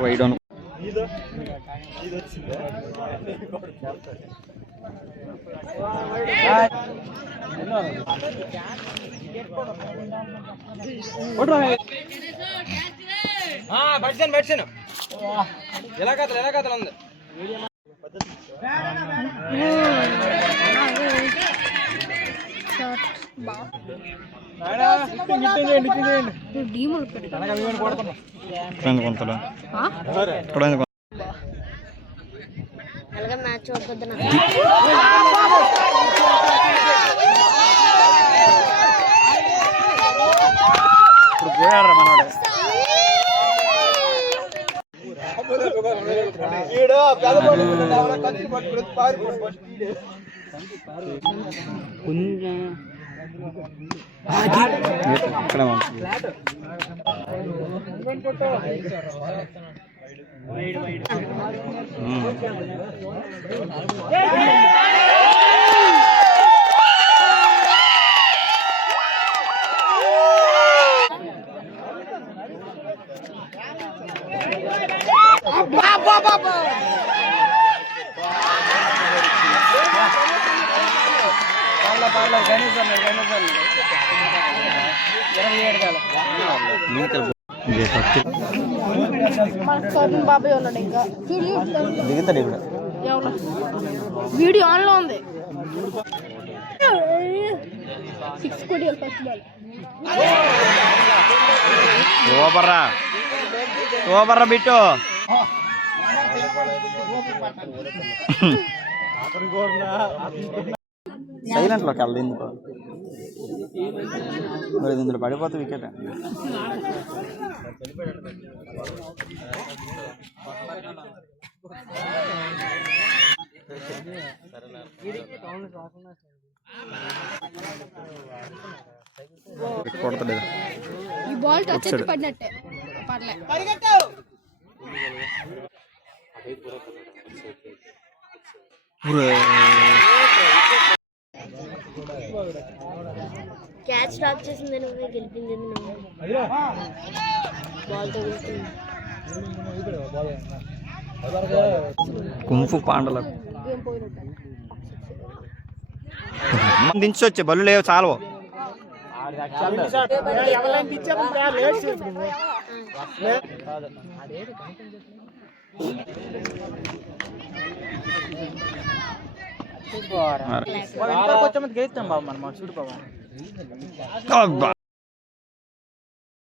Wide అను ఎలా కథలు ఉంది పోయాడు మనోడు బాబాయ్ ఉన్నాడు ఇంకా వీడియో ఆన్ లో ఉంది. 6 కోటి ఫస్ట్ బాల్ సూపర్ బిట్టు సైలెంట్ లోకి వెళ్ళదు ఎందుకు మరి ఇందులో పడిపోతే వికెట్. కొడతలేదు ఈ బాల్ టచ్ అయితే పడినట్టే క్యాచ్ స్టాప్ చేసింది నువ్వే గెలిపింది కుంఫు పాండలకు దించొచ్చే బళ్ళు లేవు చాలు. గెలుస్తాం బాబు మనం చూడు బాబా.